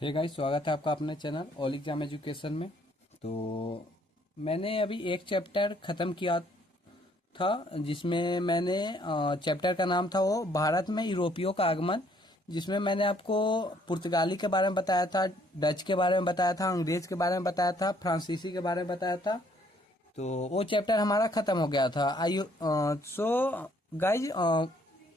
Hey guys, स्वागत है आपका अपने चैनल ऑल एग्जाम एजुकेशन में। तो मैंने अभी एक चैप्टर ख़त्म किया था, जिसमें मैंने चैप्टर का नाम था वो भारत में यूरोपियों का आगमन। जिसमें मैंने आपको पुर्तगाली के बारे में बताया था, डच के बारे में बताया था, अंग्रेज के बारे में बताया था, फ्रांसीसी के बारे में बताया था। तो वो चैप्टर हमारा ख़त्म हो गया था। आई सो गाइज,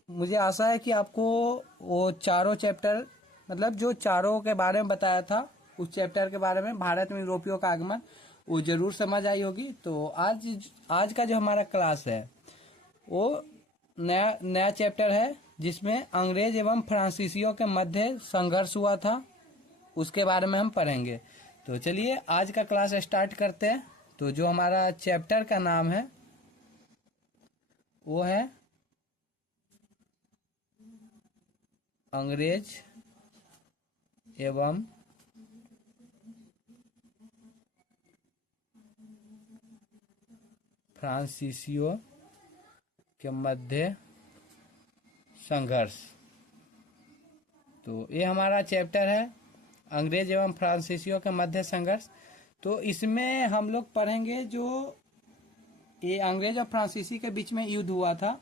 मुझे आशा है कि आपको वो चारों चैप्टर, मतलब जो चारों के बारे में बताया था उस चैप्टर के बारे में, भारत में यूरोपियों का आगमन, वो जरूर समझ आई होगी। तो आज आज का जो हमारा क्लास है वो नया नया चैप्टर है, जिसमें अंग्रेज एवं फ्रांसीसियों के मध्य संघर्ष हुआ था, उसके बारे में हम पढ़ेंगे। तो चलिए आज का क्लास स्टार्ट करते हैं। तो जो हमारा चैप्टर का नाम है वो है अंग्रेज एवं फ्रांसीसियों के मध्य संघर्ष। तो ये हमारा चैप्टर है, अंग्रेज एवं फ्रांसीसियों के मध्य संघर्ष। तो इसमें हम लोग पढ़ेंगे जो ये अंग्रेज और फ्रांसीसी के बीच में युद्ध हुआ था,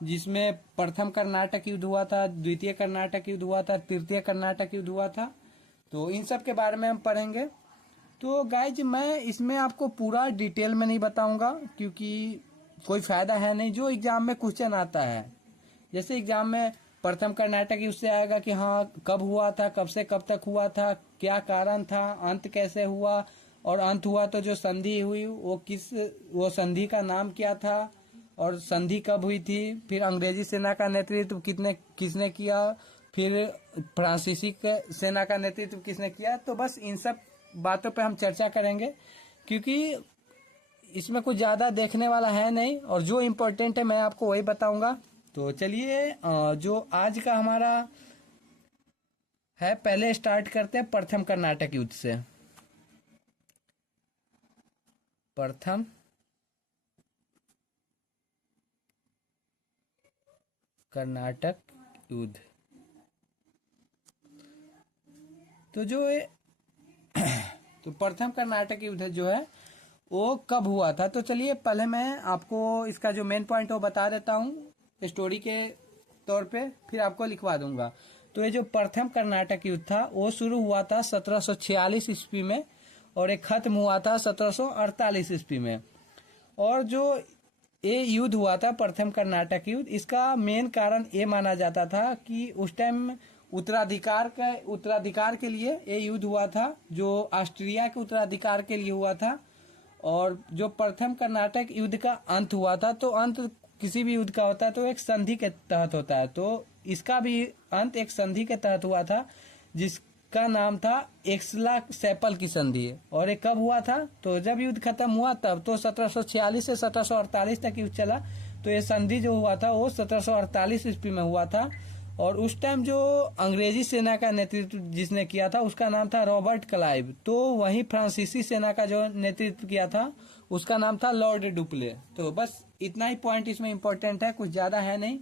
जिसमें प्रथम कर्नाटक युद्ध हुआ था, द्वितीय कर्नाटक युद्ध हुआ था, तृतीय कर्नाटक युद्ध हुआ था। तो इन सब के बारे में हम पढ़ेंगे। तो गाइज, मैं इसमें आपको पूरा डिटेल में नहीं बताऊंगा, क्योंकि कोई फायदा है नहीं। जो एग्जाम में क्वेश्चन आता है, जैसे एग्जाम में प्रथम कर्नाटक युद्ध से आएगा कि हाँ कब हुआ था, कब से कब तक हुआ था, क्या कारण था, अंत कैसे हुआ, और अंत हुआ तो जो संधि हुई वो संधि का नाम क्या था, और संधि कब हुई थी, फिर अंग्रेजी सेना का नेतृत्व किसने किया, फिर फ्रांसीसी सेना का नेतृत्व किसने किया। तो बस इन सब बातों पे हम चर्चा करेंगे, क्योंकि इसमें कुछ ज़्यादा देखने वाला है नहीं, और जो इम्पोर्टेंट है मैं आपको वही बताऊंगा। तो चलिए, जो आज का हमारा है, पहले स्टार्ट करते हैं प्रथम कर्नाटक युद्ध से। प्रथम कर्नाटक युद्ध। तो जो ये तो प्रथम कर्नाटक युद्ध जो है वो कब हुआ था, तो चलिए पहले मैं आपको इसका जो मेन पॉइंट है वो बता देता हूँ स्टोरी के तौर पे, फिर आपको लिखवा दूंगा। तो ये जो प्रथम कर्नाटक युद्ध था वो शुरू हुआ था 1746 ईस्वी में, और एक खत्म हुआ था 1748 ईस्वी में। और जो ये युद्ध हुआ था प्रथम कर्नाटक युद्ध, इसका मेन कारण ये माना जाता था कि उस टाइम उत्तराधिकार के लिए ये युद्ध हुआ था, जो ऑस्ट्रिया के उत्तराधिकार के लिए हुआ था। और जो प्रथम कर्नाटक युद्ध का अंत हुआ था, तो अंत किसी भी युद्ध का होता है तो एक संधि के तहत होता है। तो इसका भी अंत एक संधि के तहत हुआ था, जिसका नाम था एक्सला सैपल की संधि। और ये कब हुआ था, तो जब युद्ध खत्म हुआ तब तो 1746 से 1748 तक युद्ध चला। तो ये संधि जो हुआ था वो 1748 ईस्वी में हुआ था। और उस टाइम जो अंग्रेजी सेना का नेतृत्व जिसने किया था उसका नाम था रॉबर्ट क्लाइव। तो वहीं फ्रांसीसी सेना का जो नेतृत्व किया था उसका नाम था लॉर्ड डुप्ले। तो बस इतना ही पॉइंट इसमें इम्पोर्टेंट है, कुछ ज्यादा है नहीं।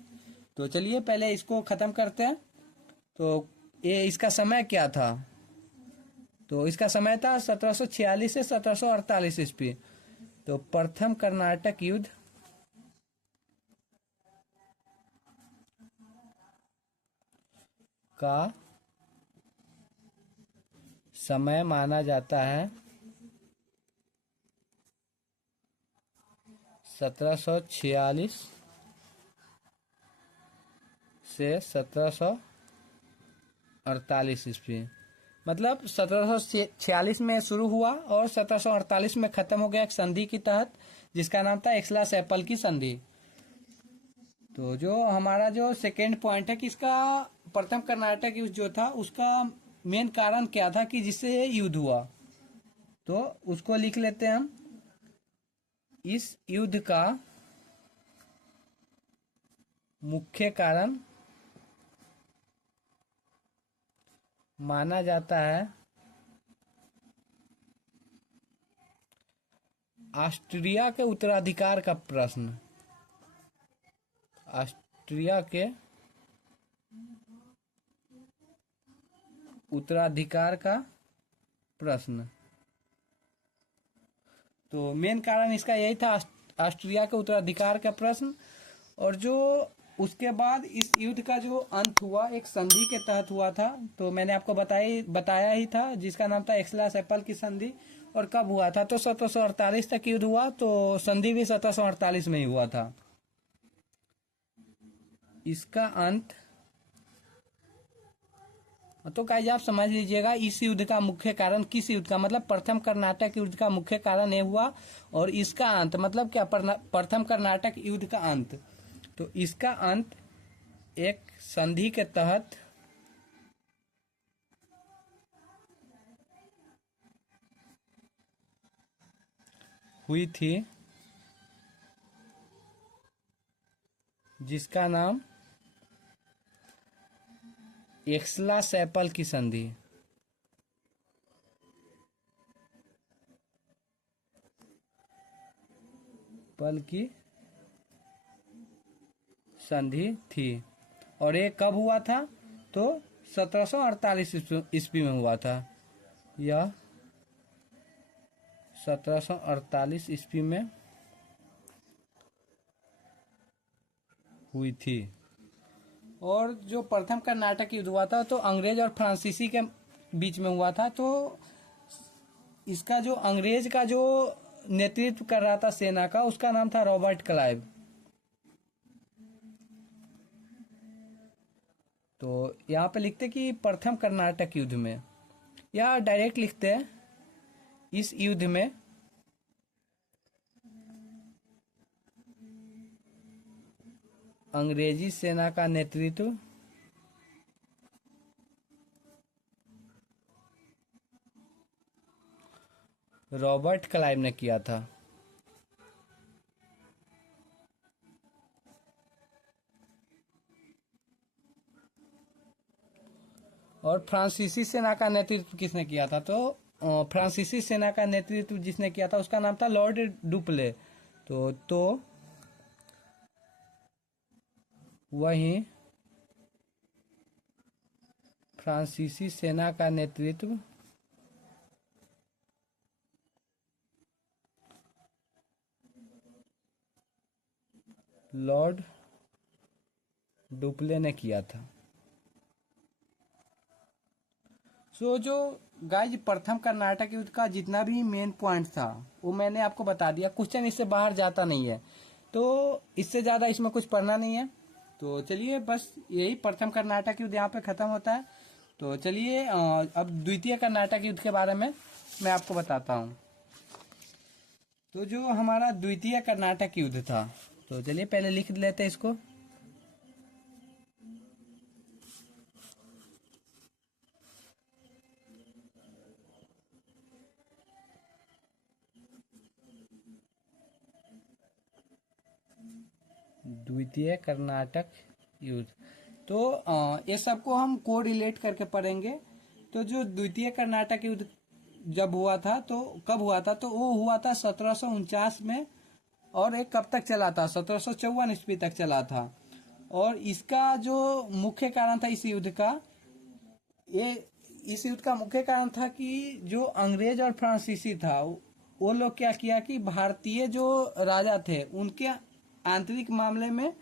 तो चलिए पहले इसको खत्म करते हैं। तो ये इसका समय क्या था, तो इसका समय था 1746 से 1748 ईस्वी। तो प्रथम कर्नाटक युद्ध का समय माना जाता है 1746 से 1748 ईस्वी। मतलब 1746 में शुरू हुआ और 1748 में खत्म हो गया एक संधि के तहत, जिसका नाम था एक्सला सैपल की संधि। तो जो हमारा जो सेकेंड पॉइंट है कि इसका प्रथम कर्नाटक युद्ध जो था उसका मेन कारण क्या था कि जिससे ये युद्ध हुआ, तो उसको लिख लेते हैं हम। इस युद्ध का मुख्य कारण माना जाता है ऑस्ट्रिया के उत्तराधिकार का प्रश्न। ऑस्ट्रिया के उत्तराधिकार का प्रश्न। तो मेन कारण इसका यही था, ऑस्ट्रिया के उत्तराधिकार का प्रश्न। और जो उसके बाद इस युद्ध का जो अंत हुआ एक संधि के तहत हुआ था, तो मैंने आपको बताया ही था, जिसका नाम था एक्सला-सेपल की संधि। और कब हुआ था? तो 1748 तक युद्ध हुआ, तो संधि भी 1748 में ही हुआ था। इसका अंत, तो गाइस आप समझ लीजिएगा इस युद्ध का मुख्य कारण, किस युद्ध का मतलब प्रथम कर्नाटक युद्ध का मुख्य कारण ये हुआ। और इसका अंत मतलब क्या? प्रथम कर्नाटक युद्ध का अंत। तो इसका अंत एक संधि के तहत हुई थी, जिसका नाम एक्सला-सेपल की संधि। पल की संधि थी। और ये कब हुआ था? तो 1748 ईस्वी में हुआ था। यह 1748 ईस्वी में हुई थी। और जो प्रथम कर्नाटक युद्ध हुआ था तो अंग्रेज और फ्रांसीसी के बीच में हुआ था। तो इसका जो अंग्रेज का जो नेतृत्व कर रहा था सेना का, उसका नाम था रॉबर्ट क्लाइव। तो यहाँ पे लिखते कि प्रथम कर्नाटक युद्ध में, या डायरेक्ट लिखते हैं इस युद्ध में अंग्रेजी सेना का नेतृत्व रॉबर्ट क्लाइव ने किया था। और फ्रांसीसी सेना का नेतृत्व किसने किया था? तो फ्रांसीसी सेना का नेतृत्व जिसने किया था उसका नाम था लॉर्ड डुप्ले। तो वही फ्रांसीसी सेना का नेतृत्व लॉर्ड डुप्ले ने किया था। सो जो गाइज प्रथम कर्नाटक युद्ध का जितना भी मेन पॉइंट था वो मैंने आपको बता दिया। क्वेश्चन इससे बाहर जाता नहीं है, तो इससे ज़्यादा इसमें कुछ पढ़ना नहीं है। तो चलिए बस यही प्रथम कर्नाटक युद्ध यहाँ पे ख़त्म होता है। तो चलिए अब द्वितीय कर्नाटक युद्ध के बारे में मैं आपको बताता हूँ। तो जो हमारा द्वितीय कर्नाटक युद्ध था, तो चलिए पहले लिख लेते हैं इसको। द्वितीय कर्नाटक युद्ध, तो ये सबको हम को रिलेट करके पढ़ेंगे। तो जो द्वितीय कर्नाटक युद्ध जब हुआ था, तो कब हुआ था? तो वो हुआ था 1749 में। और एक कब तक चला था? 1754 ईस्वी तक चला था। और इसका जो मुख्य कारण था इस युद्ध का, ये इस युद्ध का मुख्य कारण था कि जो अंग्रेज और फ्रांसीसी था, वो लोग क्या किया कि भारतीय जो राजा थे उनके आंतरिक मामले में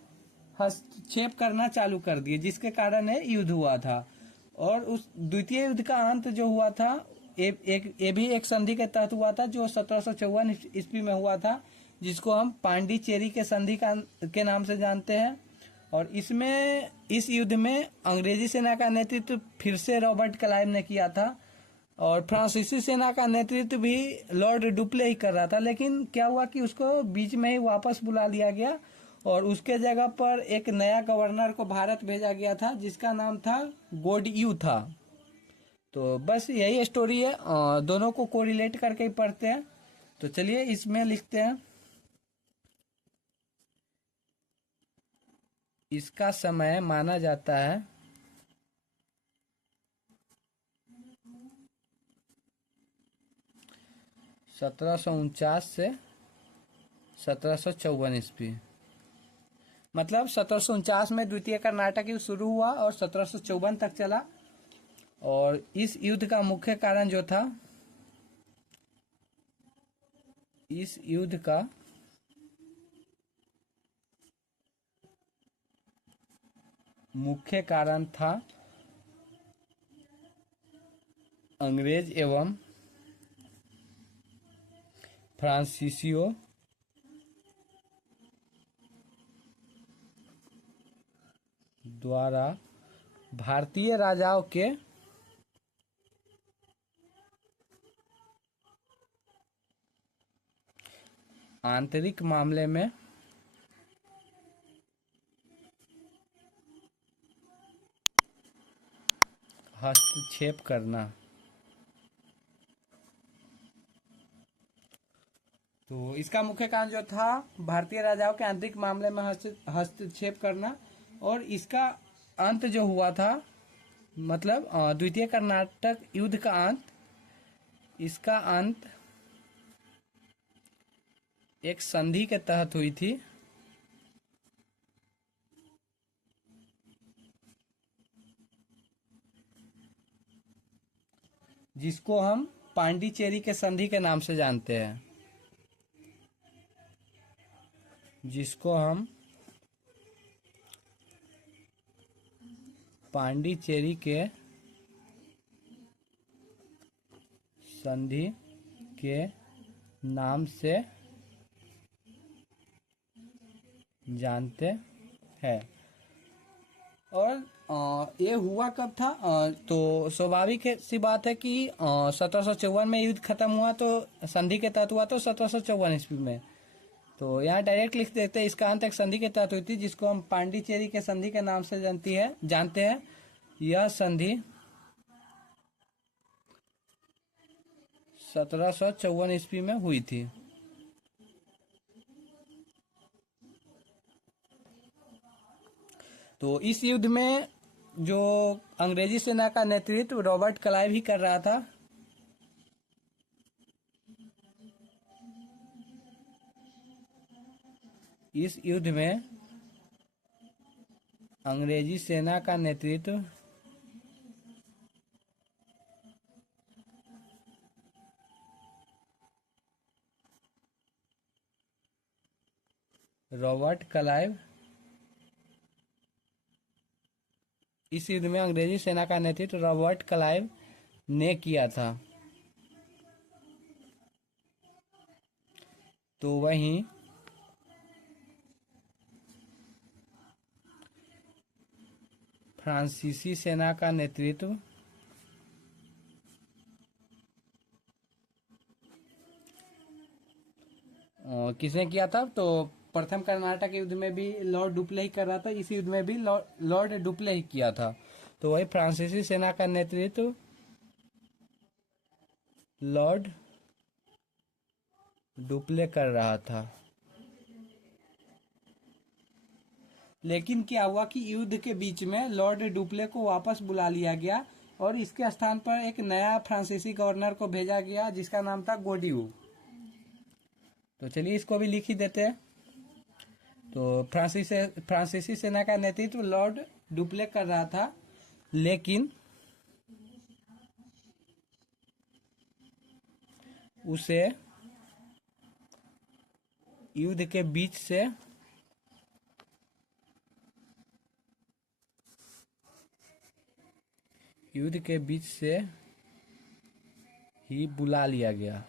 हस्तक्षेप करना चालू कर दिए, जिसके कारण ये युद्ध हुआ था। और उस द्वितीय युद्ध का अंत जो हुआ था, ये भी एक संधि के तहत हुआ था, जो 1754 ईस्वी में हुआ था, जिसको हम पांडिचेरी के संधि के नाम से जानते हैं। और इस युद्ध में अंग्रेजी सेना का नेतृत्व फिर से रॉबर्ट क्लाइव ने किया था। और फ्रांसीसी सेना का नेतृत्व भी लॉर्ड डुप्ले ही कर रहा था। लेकिन क्या हुआ कि उसको बीच में ही वापस बुला लिया गया और उसके जगह पर एक नया गवर्नर को भारत भेजा गया था, जिसका नाम था गोडयू था। तो बस यही स्टोरी है, दोनों को कोरिलेट करके ही पढ़ते हैं। तो चलिए इसमें लिखते हैं, इसका समय माना जाता है 1749 से 1754 ईस्वी। मतलब 1749 में द्वितीय कर्नाटक युद्ध शुरू हुआ और 1754 तक चला। और इस युद्ध का मुख्य कारण जो था, इस युद्ध का मुख्य कारण था अंग्रेज एवं फ्रांसीसियों द्वारा भारतीय राजाओं के आंतरिक मामले में हस्तक्षेप करना। तो इसका मुख्य कारण जो था भारतीय राजाओं के आंतरिक मामले में हस्तक्षेप करना। और इसका अंत जो हुआ था, मतलब द्वितीय कर्नाटक युद्ध का अंत, इसका अंत एक संधि के तहत हुई थी, जिसको हम पांडिचेरी के संधि के नाम से जानते हैं, जिसको हम पांडिचेरी के संधि के नाम से जानते हैं। और ये हुआ कब था? तो स्वाभाविक सी बात है कि 1754 में युद्ध खत्म हुआ, तो संधि के तहत हुआ तो 1754 ईस्वी में। तो यहाँ डायरेक्ट लिख देते हैं, इसका अंत एक संधि के तहत हुई थी, जिसको हम पांडिचेरी के संधि के नाम से जानते हैं। यह संधि 1754 ईस्वी में हुई थी। तो इस युद्ध में जो अंग्रेजी सेना का नेतृत्व रॉबर्ट क्लाइव ही कर रहा था। इस युद्ध में अंग्रेजी सेना का नेतृत्व रॉबर्ट क्लाइव, इस युद्ध में अंग्रेजी सेना का नेतृत्व रॉबर्ट क्लाइव ने किया था। तो वहीं फ्रांसीसी सेना का नेतृत्व किसने किया था? तो प्रथम कर्नाटक युद्ध में भी लॉर्ड डुप्ले ही कर रहा था, इस युद्ध में भी लॉर्ड डुप्ले ही किया था। तो वही फ्रांसीसी सेना का नेतृत्व लॉर्ड डुप्ले कर रहा था। लेकिन क्या हुआ कि युद्ध के बीच में लॉर्ड डुप्ले को वापस बुला लिया गया और इसके स्थान पर एक नया फ्रांसीसी गवर्नर को भेजा गया, जिसका नाम था गोडियू। तो चलिए इसको भी लिख ही देते हैं। तो फ्रांसीसी सेना का नेतृत्व लॉर्ड डुप्ले कर रहा था, लेकिन उसे युद्ध के बीच से ही बुला लिया गया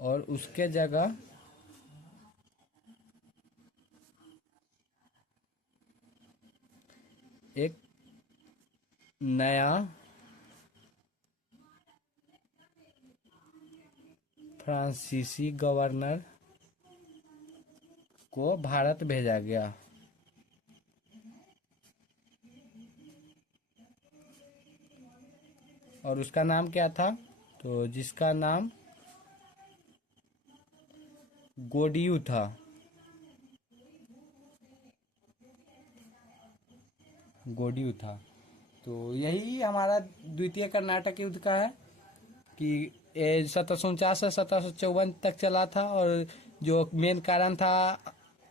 और उसके जगह एक नया फ्रांसीसी गवर्नर को भारत भेजा गया। और उसका नाम क्या था? तो जिसका नाम गोडियू था। गोडियू था। तो यही हमारा द्वितीय कर्नाटक युद्ध का है कि 1749 से 1754 तक चला था। और जो मेन कारण था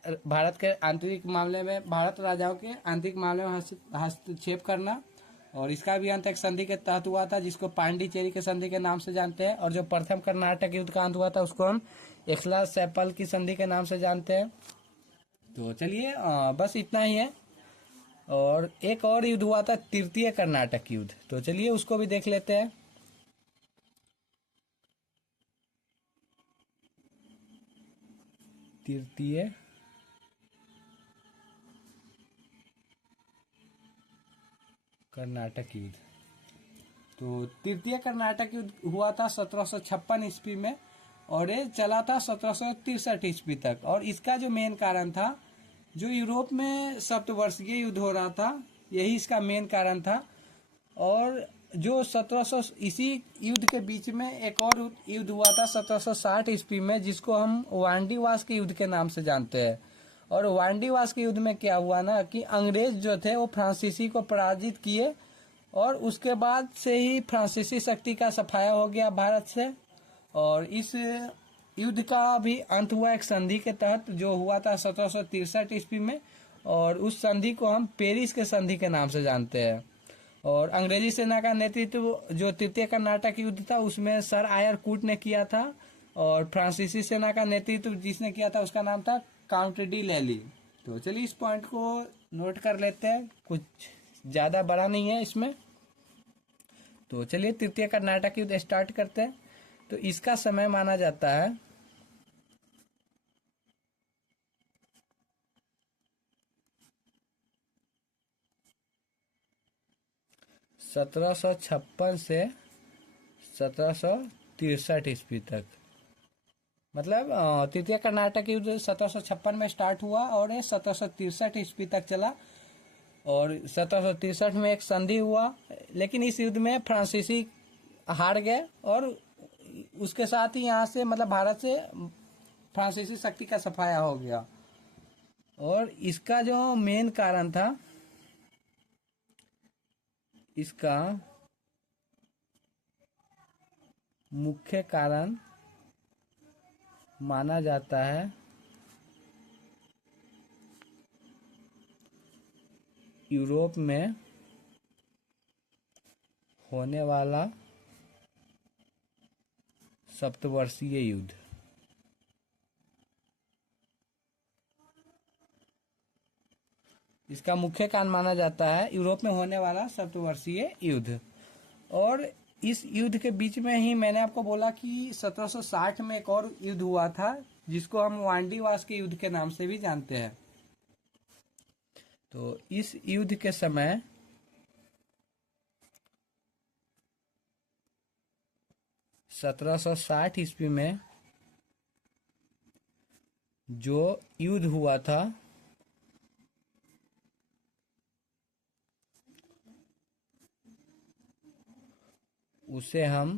भारत के आंतरिक मामले में, भारत राजाओं के आंतरिक मामले में हस्तक्षेप करना। और इसका भी अंत एक संधि के तहत हुआ था, जिसको पांडिचेरी के संधि के नाम से जानते हैं। और जो प्रथम कर्नाटक युद्ध का अंत हुआ था, उसको हम एक्सला सैपल की संधि के नाम से जानते हैं। तो चलिए बस इतना ही है। और एक और युद्ध हुआ था, तृतीय कर्नाटक युद्ध, तो चलिए उसको भी देख लेते हैं। तृतीय कर्नाटक युद्ध, तो तृतीय कर्नाटक युद्ध हुआ था 1756 ईस्वी में, और ये चला था 1763 ईस्वी तक। और इसका जो मेन कारण था, जो यूरोप में सप्तवर्षीय युद्ध हो रहा था, यही इसका मेन कारण था। और जो 1700 इसी युद्ध के बीच में एक और युद्ध हुआ था 1760 ईस्वी में, जिसको हम वांडीवास के युद्ध के नाम से जानते हैं। और वांडीवास के युद्ध में क्या हुआ ना, कि अंग्रेज जो थे वो फ्रांसीसी को पराजित किए, और उसके बाद से ही फ्रांसीसी शक्ति का सफाया हो गया भारत से। और इस युद्ध का भी अंत हुआ एक संधि के तहत, जो हुआ था 1763 ईस्वी में। और उस संधि को हम पेरिस के संधि के नाम से जानते हैं। और अंग्रेजी सेना का नेतृत्व जो तृतीय कर्नाटक युद्ध था, उसमें सर आयर कूट ने किया था। और फ्रांसीसी सेना का नेतृत्व जिसने किया था, उसका नाम था काउंट डी लैली। तो चलिए इस पॉइंट को नोट कर लेते हैं, कुछ ज़्यादा बड़ा नहीं है इसमें। तो चलिए तृतीय कर्नाटक युद्ध स्टार्ट करते हैं। तो इसका समय माना जाता है 1756 से 1763 ईस्वी तक। मतलब तृतीय कर्नाटक युद्ध 1756 में स्टार्ट हुआ और ये 1763 ईस्वी तक चला। और 1763 में एक संधि हुआ, लेकिन इस युद्ध में फ्रांसीसी हार गए, और उसके साथ ही यहाँ से मतलब भारत से फ्रांसीसी शक्ति का सफाया हो गया। और इसका जो मेन कारण था, इसका मुख्य कारण माना जाता है यूरोप में होने वाला सप्तवर्षीय युद्ध। इसका मुख्य कारण माना जाता है यूरोप में होने वाला सप्तवर्षीय युद्ध। और इस युद्ध के बीच में ही मैंने आपको बोला कि 1760 में एक और युद्ध हुआ था, जिसको हम वांडीवास के युद्ध के नाम से भी जानते हैं। तो इस युद्ध के समय 1760 ईस्वी में जो युद्ध हुआ था, उसे हम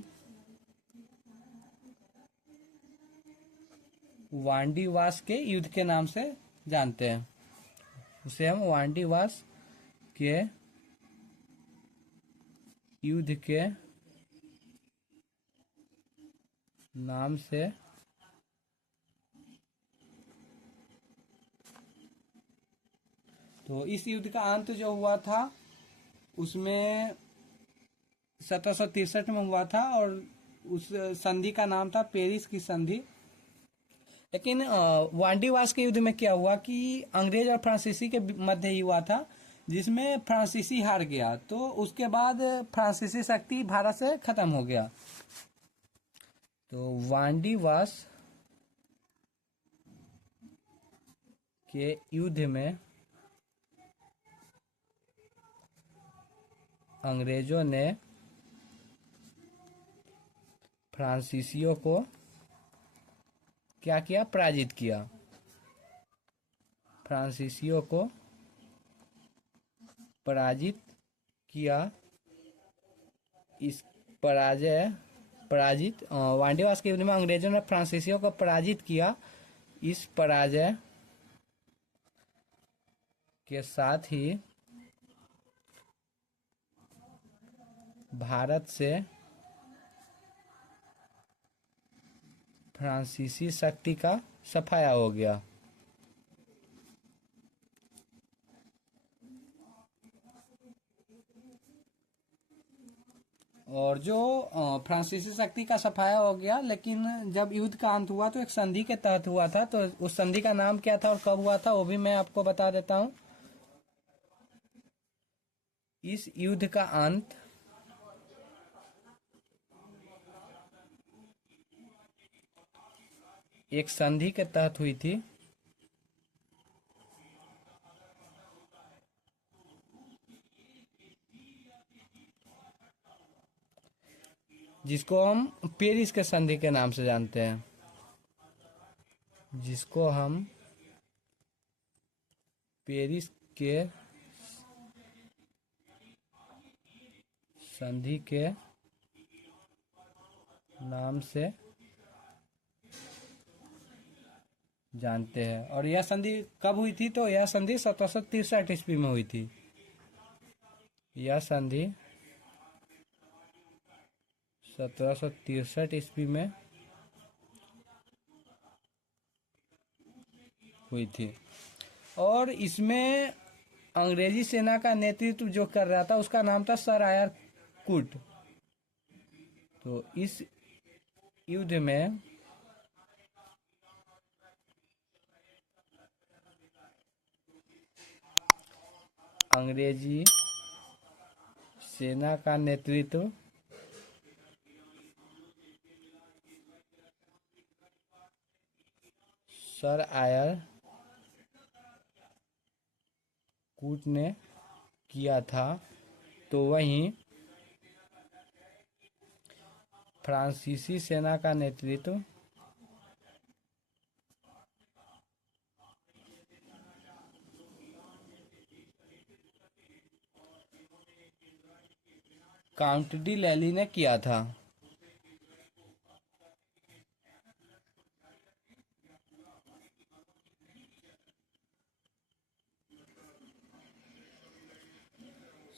वांडीवास के युद्ध के नाम से जानते हैं। उसे हम वांडीवास के युद्ध के नाम से तो इस युद्ध का अंत जो हुआ था, उसमें 1763 में हुआ था, और उस संधि का नाम था पेरिस की संधि। लेकिन वांडीवास के युद्ध में क्या हुआ कि अंग्रेज और फ्रांसीसी के मध्य ही हुआ था, जिसमें फ्रांसीसी हार गया। तो उसके बाद फ्रांसीसी शक्ति भारत से खत्म हो गया। तो वांडीवास के युद्ध में अंग्रेजों ने फ्रांसीसियों को क्या किया? पराजित किया। फ्रांसीसियों को पराजित किया। इस पराजित वांडीवास के युद्ध में अंग्रेजों ने फ्रांसीसियों को पराजित किया। इस पराजय के साथ ही भारत से फ्रांसीसी शक्ति का सफाया हो गया। और जो फ्रांसीसी शक्ति का सफाया हो गया, लेकिन जब युद्ध का अंत हुआ तो एक संधि के तहत हुआ था। तो उस संधि का नाम क्या था और कब हुआ था वो भी मैं आपको बता देता हूँ। इस युद्ध का अंत एक संधि के तहत हुई थी, जिसको हम पेरिस के संधि के नाम से जानते हैं, जिसको हम पेरिस के संधि के नाम से जानते हैं। और यह संधि कब हुई थी? तो यह संधि 1763 ईस्वी में हुई थी। यह संधि 1763 ईस्वी में हुई थी। और इसमें अंग्रेजी सेना का नेतृत्व जो कर रहा था उसका नाम था सर आयर कूट। तो इस युद्ध में अंग्रेजी सेना का नेतृत्व सर आयर कूट ने किया था। तो वहीं फ्रांसीसी सेना का नेतृत्व काउंट डी लैली ने किया था।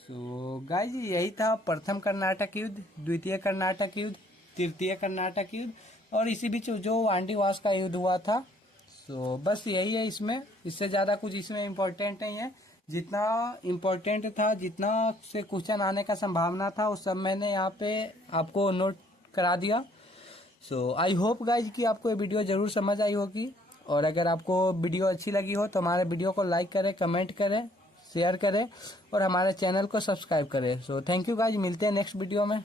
तो गाइस यही था प्रथम कर्नाटक युद्ध, द्वितीय कर्नाटक युद्ध, तृतीय कर्नाटक युद्ध और इसी बीच जो वांडीवास का युद्ध हुआ था। तो बस यही है इसमें, इससे ज़्यादा कुछ इसमें इम्पोर्टेंट नहीं है। जितना इम्पोर्टेंट था, जितना से क्वेश्चन आने का संभावना था, उस सब मैंने यहाँ पे आपको नोट करा दिया। सो आई होप गाइज कि आपको ये वीडियो ज़रूर समझ आई होगी। और अगर आपको वीडियो अच्छी लगी हो तो हमारे वीडियो को लाइक करें, कमेंट करें, शेयर करें और हमारे चैनल को सब्सक्राइब करें। सो थैंक यू गाइज, मिलते हैं नेक्स्ट वीडियो में।